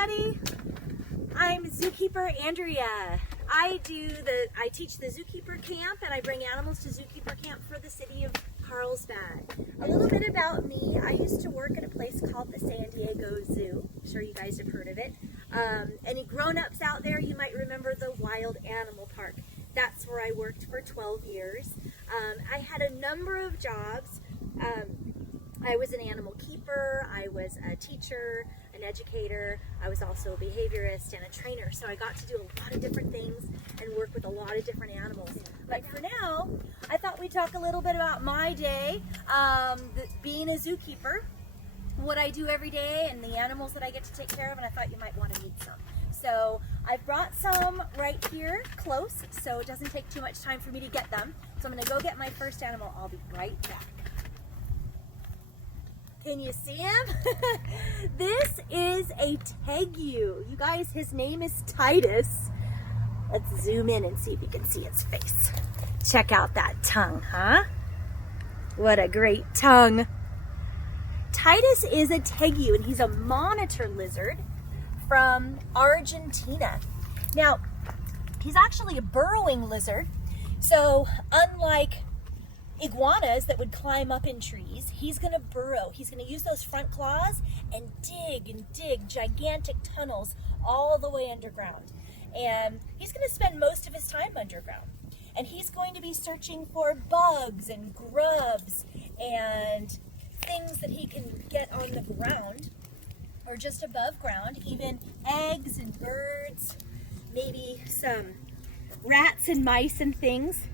everybody. I'm Zookeeper Andrea. I teach the Zookeeper Camp, and I bring animals to Zookeeper Camp for the city of Carlsbad. A little bit about me: I used to work at a place called the San Diego Zoo. I'm sure you guys have heard of it. Any grown-ups out there, you might remember the Wild Animal Park. That's where I worked for 12 years. I had a number of jobs. I was an animal keeper, I was a teacher, an educator, I was also a behaviorist and a trainer. So I got to do a lot of different things and work with a lot of different animals. But for now, I thought we'd talk a little bit about my day, being a zookeeper, what I do every day and the animals that I get to take care of, and I thought you might want to meet some. So I've brought some right here close, so it doesn't take too much time for me to get them. So I'm going to go get my first animal. I'll be right back. Can you see him? This is a tegu. You guys, his name is Titus. Let's zoom in and see if you can see his face. Check out that tongue, huh? What a great tongue. Titus is a tegu, and he's a monitor lizard from Argentina. Now, he's actually a burrowing lizard. So unlike iguanas that would climb up in trees, he's going to burrow. He's going to use those front claws and dig gigantic tunnels all the way underground. And he's going to spend most of his time underground. And he's going to be searching for bugs and grubs and things that he can get on the ground or just above ground, even eggs and birds, maybe some rats and mice and things.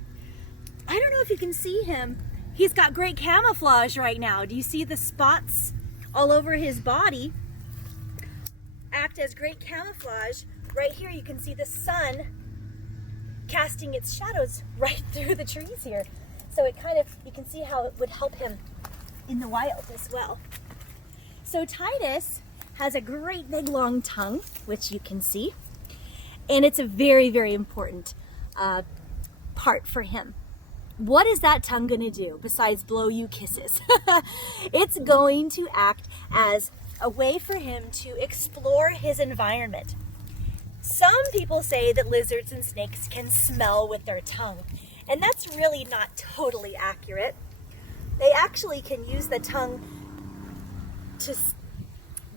I don't know if you can see him. He's got great camouflage right now. Do you see the spots all over his body act as great camouflage? Right here you can see the sun casting its shadows right through the trees here. So it kind of, you can see how it would help him in the wild as well. So Titus has a great big long tongue, which you can see. And it's a very, very important part for him. What is that tongue going to do besides blow you kisses? It's going to act as a way for him to explore his environment. Some people say that lizards and snakes can smell with their tongue, and that's really not totally accurate. They actually can use the tongue to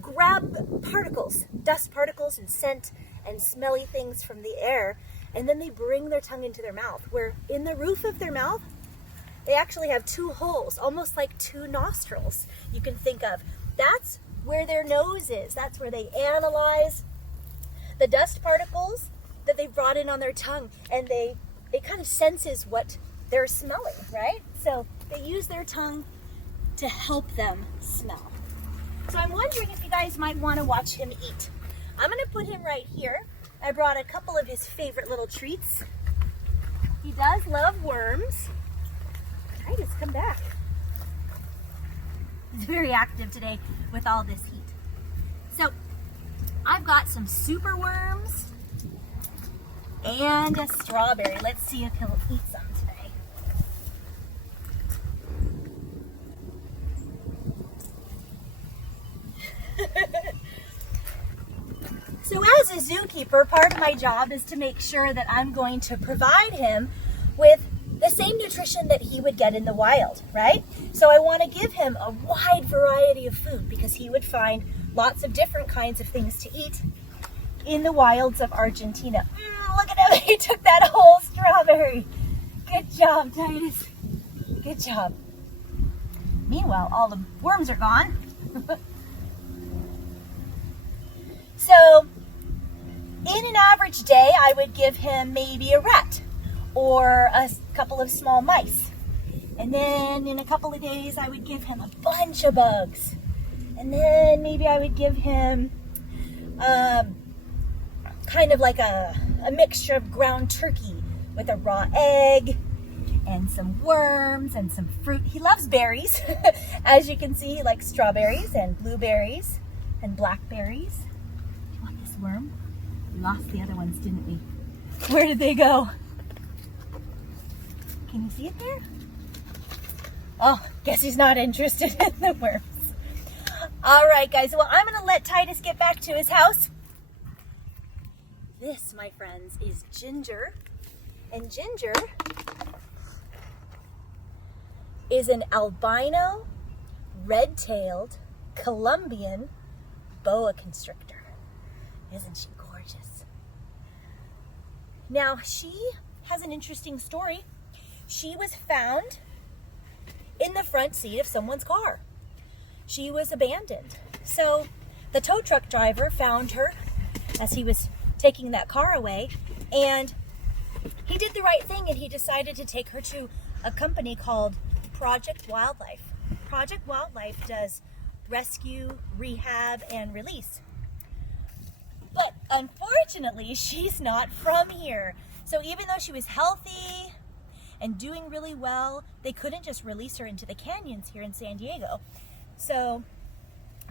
grab particles, dust particles and scent and smelly things from the air, and then they bring their tongue into their mouth, where in the roof of their mouth, they actually have two holes, almost like two nostrils you can think of. That's where their nose is. That's where they analyze the dust particles that they've brought in on their tongue, and it kind of senses what they're smelling, right? So they use their tongue to help them smell. So I'm wondering if you guys might want to watch him eat. I'm going to put him right here. I brought a couple of his favorite little treats. He does love worms. Titus, come back. He's very active today with all this heat. So I've got some super worms and a strawberry. Let's see if he'll eat some today. So as a zookeeper, part of my job is to make sure that I'm going to provide him with the same nutrition that he would get in the wild, right? So I want to give him a wide variety of food because he would find lots of different kinds of things to eat in the wilds of Argentina. Look at him, he took that whole strawberry. Good job, Titus. Good job. Meanwhile, all the worms are gone. So, in an average day, I would give him maybe a rat or a couple of small mice. And then in a couple of days, I would give him a bunch of bugs. And then maybe I would give him kind of like a mixture of ground turkey with a raw egg and some worms and some fruit. He loves berries. As you can see, he likes strawberries and blueberries and blackberries. You want this worm? We lost the other ones, didn't we? Where did they go? Can you see it there? Oh, guess he's not interested in the worms. All right, guys. Well, I'm going to let Titus get back to his house. This, my friends, is Ginger. And Ginger is an albino, red-tailed, Colombian boa constrictor. Isn't she gorgeous? Now, she has an interesting story. She was found in the front seat of someone's car. She was abandoned. So the tow truck driver found her as he was taking that car away, and he did the right thing, and he decided to take her to a company called Project Wildlife. Project Wildlife does rescue, rehab, and release. But unfortunately, she's not from here. So even though she was healthy and doing really well, they couldn't just release her into the canyons here in San Diego. So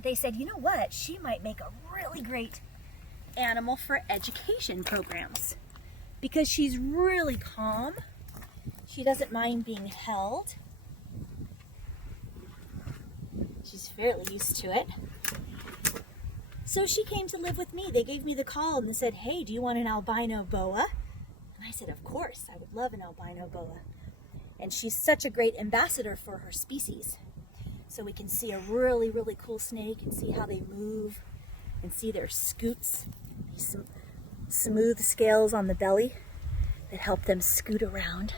they said, you know what? She might make a really great animal for education programs because she's really calm. She doesn't mind being held. She's fairly used to it. So she came to live with me. They gave me the call and they said, hey, do you want an albino boa? And I said, of course, I would love an albino boa. And she's such a great ambassador for her species. So we can see a really, really cool snake and see how they move and see their scoots. Some smooth scales on the belly that help them scoot around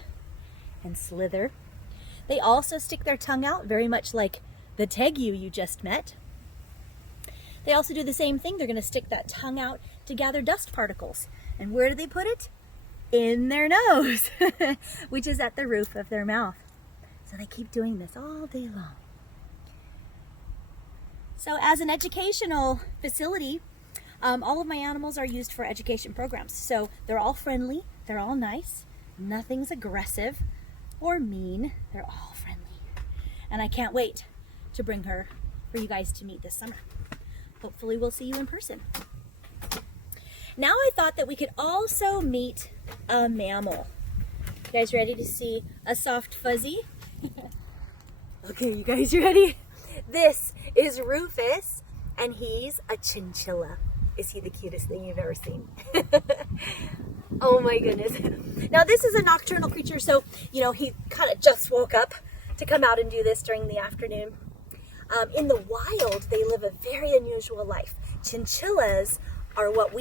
and slither. They also stick their tongue out, very much like the tegu you just met. They also do the same thing. They're going to stick that tongue out to gather dust particles. And where do they put it? In their nose, which is at the roof of their mouth. So they keep doing this all day long. So as an educational facility, all of my animals are used for education programs. So they're all friendly, they're all nice, nothing's aggressive or mean, they're all friendly. And I can't wait to bring her for you guys to meet this summer. Hopefully we'll see you in person. Now I thought that we could also meet a mammal. You guys ready to see a soft fuzzy? Okay, you guys ready? This is Rufus, and he's a chinchilla. Is he the cutest thing you've ever seen? Oh my goodness. Now this is a nocturnal creature, so he kind of just woke up to come out and do this during the afternoon. In the wild, they live a very unusual life. Chinchillas are what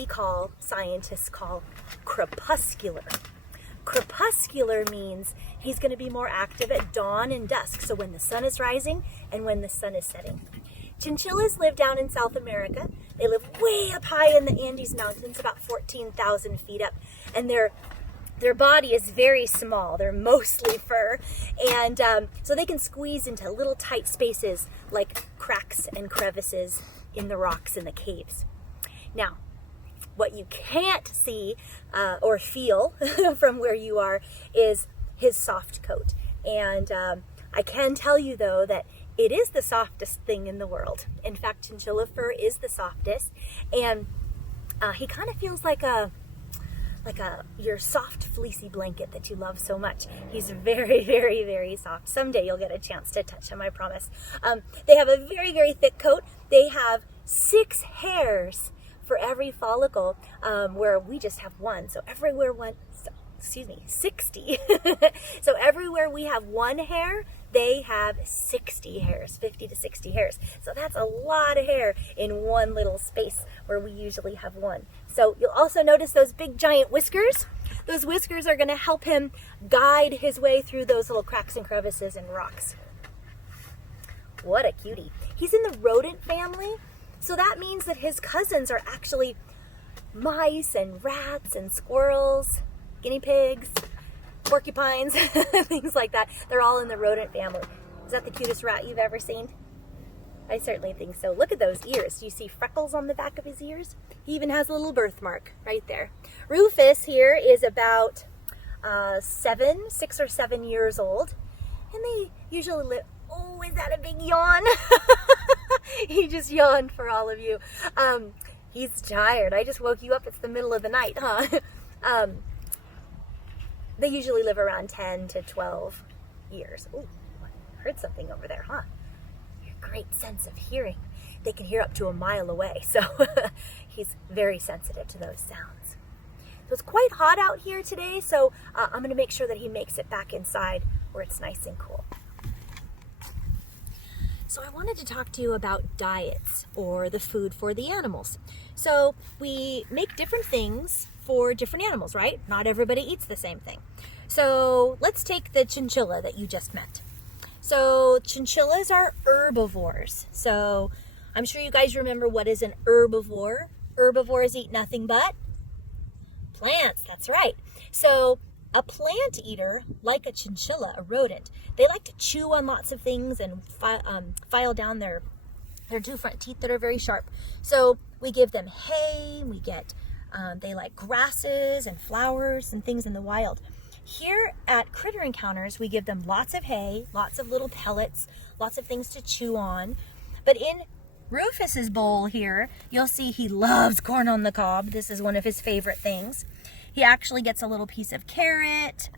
scientists call crepuscular. Crepuscular means he's going to be more active at dawn and dusk, so when the sun is rising and when the sun is setting. Chinchillas live down in South America. They live way up high in the Andes Mountains, about 14,000 feet up, and their body is very small. They're mostly fur, and so they can squeeze into little tight spaces like cracks and crevices in the rocks in the caves. Now, what you can't see or feel from where you are is his soft coat. And I can tell you, though, that it is the softest thing in the world. In fact, chinchilla fur is the softest. And he kind of feels like your soft fleecy blanket that you love so much. He's very, very, very soft. Someday you'll get a chance to touch him, I promise. They have a very, very thick coat. They have 6 hairs for every follicle, where we just have one. So 60. So everywhere we have 1 hair, they have 60 hairs, 50 to 60 hairs. So that's a lot of hair in one little space where we usually have 1. So you'll also notice those big giant whiskers. Those whiskers are going to help him guide his way through those little cracks and crevices and rocks. What a cutie. He's in the rodent family, so that means that his cousins are actually mice and rats and squirrels, guinea pigs, porcupines, things like that. They're all in the rodent family. Is that the cutest rat you've ever seen? I certainly think so. Look at those ears. Do you see freckles on the back of his ears? He even has a little birthmark right there. Rufus here is about 6 or 7 years old, and they usually live. Oh, is that a big yawn? He just yawned for all of you. He's tired. I just woke you up. It's the middle of the night, huh? They usually live around 10 to 12 years. Oh, I heard something over there, huh? Your great sense of hearing. They can hear up to a mile away, so he's very sensitive to those sounds. So it's quite hot out here today, so I'm gonna make sure that he makes it back inside where it's nice and cool. So I wanted to talk to you about diets, or the food for the animals. So we make different things for different animals, right? Not everybody eats the same thing. So let's take the chinchilla that you just met. So chinchillas are herbivores. So I'm sure you guys remember, what is an herbivore? Herbivores eat nothing but plants, that's right. So a plant eater, like a chinchilla, a rodent, they like to chew on lots of things and file down their two front teeth that are very sharp. So we give them hay, they like grasses and flowers and things in the wild. Here at Critter Encounters, we give them lots of hay, lots of little pellets, lots of things to chew on. But in Rufus's bowl here, you'll see he loves corn on the cob. This is one of his favorite things. He actually gets a little piece of carrot,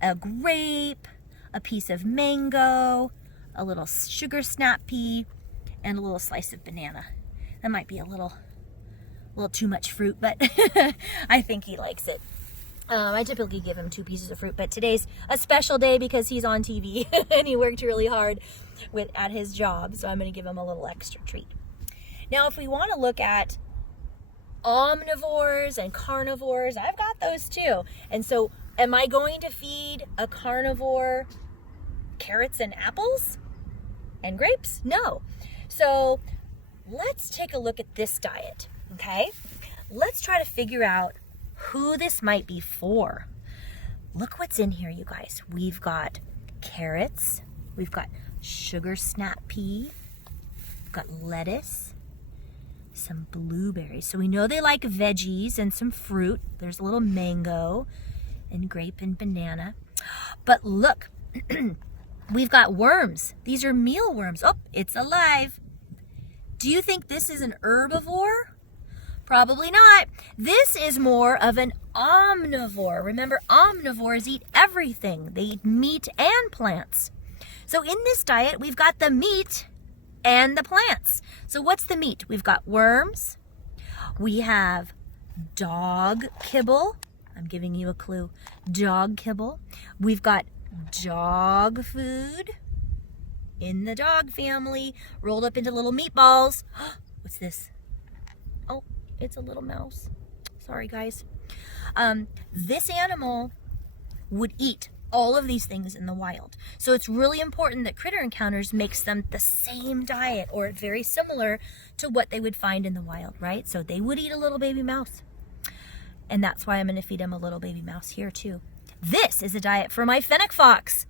a grape, a piece of mango, a little sugar snap pea, and a little slice of banana. That might be a little too much fruit, but I think he likes it. I typically give him 2 pieces of fruit, but today's a special day because he's on TV and he worked really hard at his job, so I'm going to give him a little extra treat. Now, if we want to look at omnivores and carnivores, I've got those too. And so, am I going to feed a carnivore carrots and apples and grapes? No. So, let's take a look at this diet, okay? Let's try to figure out who this might be for. Look what's in here, you guys. We've got carrots, we've got sugar snap pea, we've got lettuce, some blueberries. So we know they like veggies and some fruit. There's a little mango and grape and banana. But look, we've got worms. These are mealworms. Oh, it's alive. Do you think this is an herbivore? Probably not. This is more of an omnivore. Remember, omnivores eat everything. They eat meat and plants. So in this diet, we've got the meat and the plants. So what's the meat? We've got worms. We have dog kibble. I'm giving you a clue. Dog kibble. We've got dog food in the dog family, rolled up into little meatballs. What's this? Oh, it's a little mouse. Sorry, guys. This animal would eat all of these things in the wild. So it's really important that Critter Encounters makes them the same diet, or very similar to what they would find in the wild, right? So they would eat a little baby mouse. And that's why I'm going to feed him a little baby mouse here too. This is a diet for my fennec fox.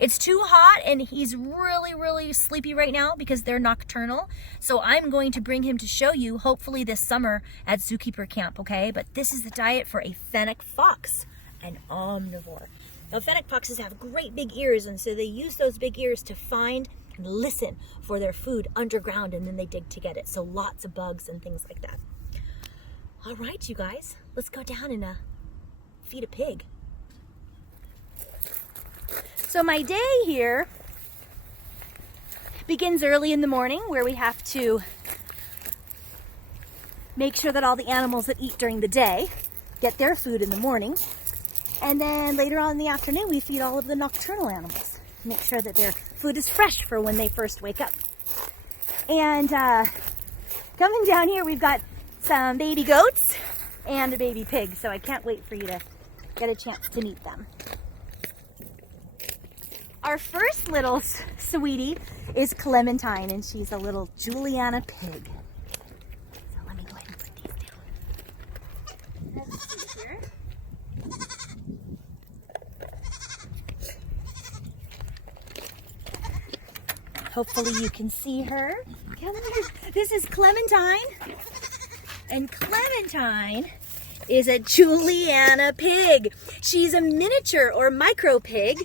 It's too hot and he's really, really sleepy right now because they're nocturnal. So I'm going to bring him to show you, hopefully this summer at Zookeeper Camp, okay? But this is the diet for a fennec fox, an omnivore. Now, fennec foxes have great big ears, and so they use those big ears to find and listen for their food underground, and then they dig to get it. So lots of bugs and things like that. All right, you guys, let's go down and feed a pig. So my day here begins early in the morning, where we have to make sure that all the animals that eat during the day get their food in the morning. And then later on in the afternoon, we feed all of the nocturnal animals. Make sure that their food is fresh for when they first wake up. And coming down here, we've got some baby goats and a baby pig. So I can't wait for you to get a chance to meet them. Our first little sweetie is Clementine, and she's a little Juliana pig. So let me go ahead and put these down. Let's see here. Hopefully you can see her. Come here. This is Clementine. And Clementine is a Juliana pig. She's a miniature or micro pig.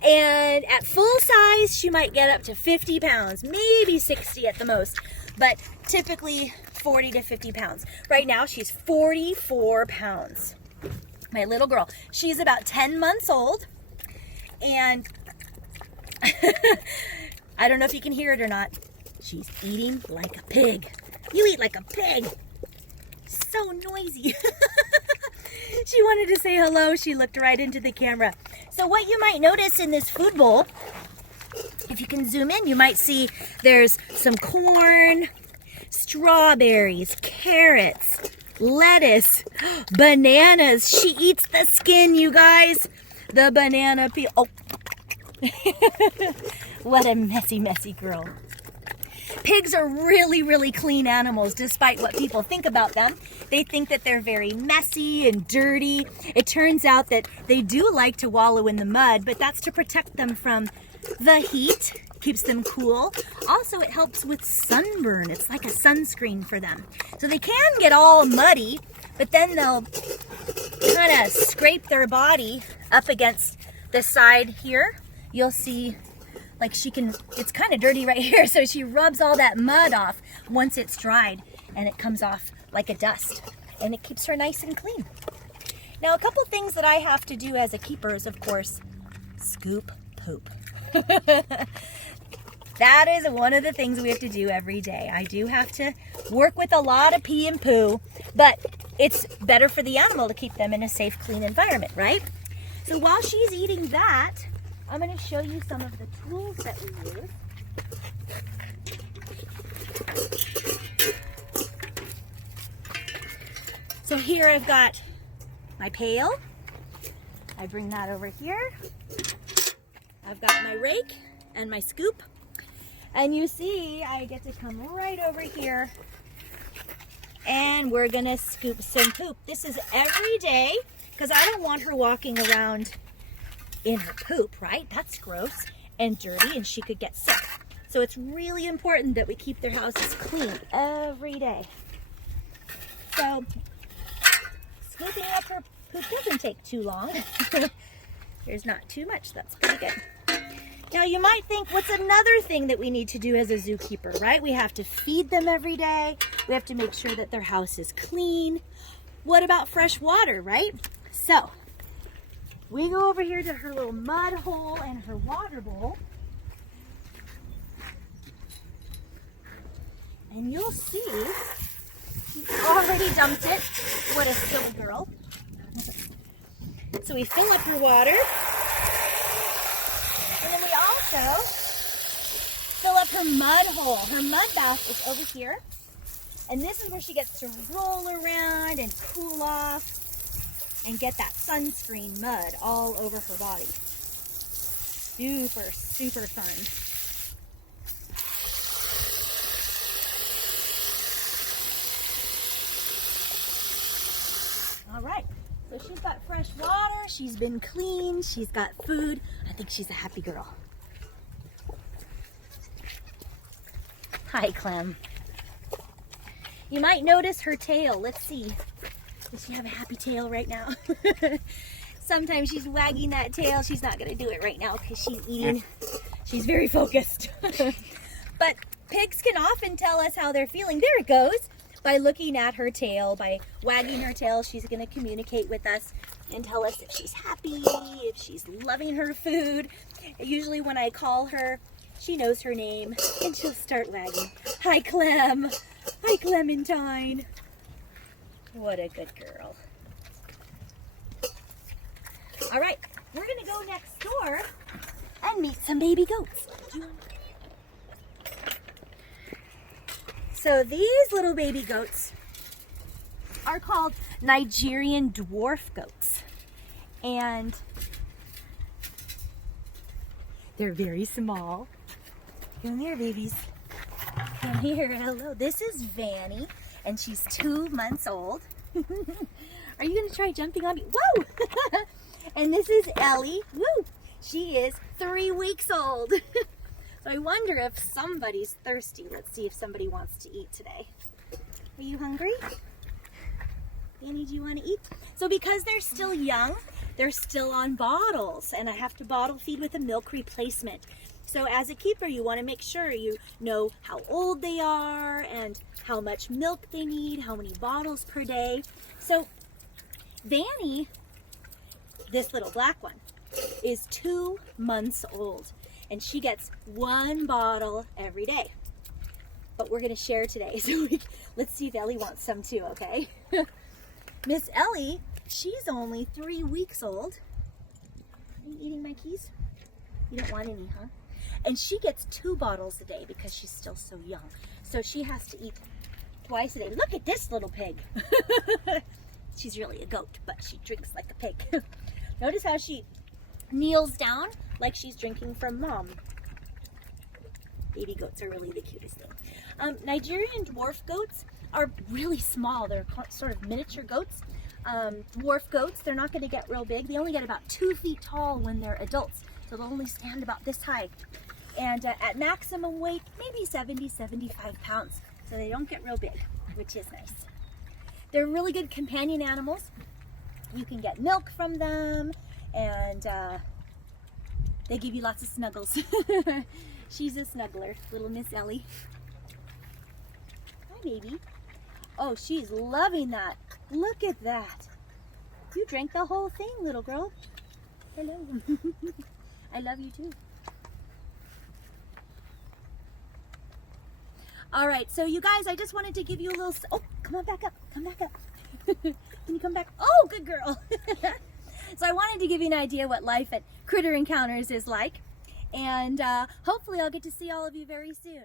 And at full size, she might get up to 50 pounds, maybe 60 at the most, but typically 40 to 50 pounds. Right now, she's 44 pounds. My little girl. She's about 10 months old, and I don't know if you can hear it or not. She's eating like a pig. You eat like a pig. So noisy. She wanted to say hello. She looked right into the camera. So what you might notice in this food bowl, if you can zoom in, you might see there's some corn, strawberries, carrots, lettuce, bananas. She eats the skin, you guys. The banana peel. Oh. What a messy, messy girl. Pigs are really, really clean animals, despite what people think about them. They think that they're very messy and dirty. It turns out that they do like to wallow in the mud, but that's to protect them from the heat, keeps them cool. Also, it helps with sunburn. It's like a sunscreen for them. So they can get all muddy, but then they'll kind of scrape their body up against the side here. You'll see like she can, it's kind of dirty right here, so she rubs all that mud off once it's dried, and it comes off like a dust, and it keeps her nice and clean. Now, a couple things that I have to do as a keeper is, of course, scoop poop. That is one of the things we have to do every day. I do have to work with a lot of pee and poo, but it's better for the animal to keep them in a safe, clean environment, right? So while she's eating that, I'm going to show you some of the tools that we use. So here I've got my pail. I bring that over here. I've got my rake and my scoop. And you see, I get to come right over here and we're going to scoop some poop. This is every day because I don't want her walking around in her poop, right? That's gross and dirty and she could get sick. So it's really important that we keep their houses clean every day. So scooping up her poop doesn't take too long. There's not too much, that's pretty good. Now you might think, what's another thing that we need to do as a zookeeper, right? We have to feed them every day. We have to make sure that their house is clean. What about fresh water, right? So we go over here to her little mud hole and her water bowl. And you'll see, she's already dumped it. What a silly girl. So we fill up her water. And then we also fill up her mud hole. Her mud bath is over here. And this is where she gets to roll around and cool off and get that sunscreen mud all over her body. Super, super fun. All right, so she's got fresh water, she's been cleaned, she's got food. I think she's a happy girl. Hi, Clem. You might notice her tail. Let's see. Does she have a happy tail right now? Sometimes she's wagging that tail. She's not going to do it right now because she's eating. She's very focused. But pigs can often tell us how they're feeling. There it goes. By looking at her tail, by wagging her tail, she's going to communicate with us and tell us if she's happy, if she's loving her food. Usually when I call her, she knows her name and she'll start wagging. Hi, Clem. Hi, Clementine. What a good girl. All right, we're going to go next door and meet some baby goats. So these little baby goats are called Nigerian dwarf goats. And they're very small. Come here, babies. Come here, hello. This is Vanny, and she's 2 months old. Are you gonna try jumping on me? Whoa! And this is Ellie. Woo! She is 3 weeks old. So I wonder if somebody's thirsty. Let's see if somebody wants to eat today. Are you hungry? Vanny, do you want to eat? So because they're still young, they're still on bottles, and I have to bottle feed with a milk replacement. So as a keeper, you want to make sure you know how old they are and how much milk they need, how many bottles per day. So Vanny, this little black one, is 2 months old, and she gets 1 bottle every day. But we're going to share today, so let's see if Ellie wants some too, okay? Miss Ellie She's only 3 weeks old. Are you eating my keys? You don't want any, huh? And she gets 2 bottles a day because she's still so young. So she has to eat twice a day. Look at this little pig. She's really a goat, but she drinks like a pig. Notice how she kneels down like she's drinking from mom. Baby goats are really the cutest thing. Nigerian dwarf goats are really small. They're sort of miniature goats. Dwarf goats, they're not going to get real big. They only get about 2 feet tall when they're adults. So they'll only stand about this high. And at maximum weight, maybe 70, 75 pounds. So they don't get real big, which is nice. They're really good companion animals. You can get milk from them, and they give you lots of snuggles. She's a snuggler, little Miss Ellie. Hi, baby. Oh, she's loving that. Look at that. You drank the whole thing, little girl. Hello. I love you too. All right, so you guys, I just wanted to give you a little, oh, come on back up, come back up. Can you come back? Oh, good girl. So I wanted to give you an idea what life at Critter Encounters is like. And hopefully I'll get to see all of you very soon.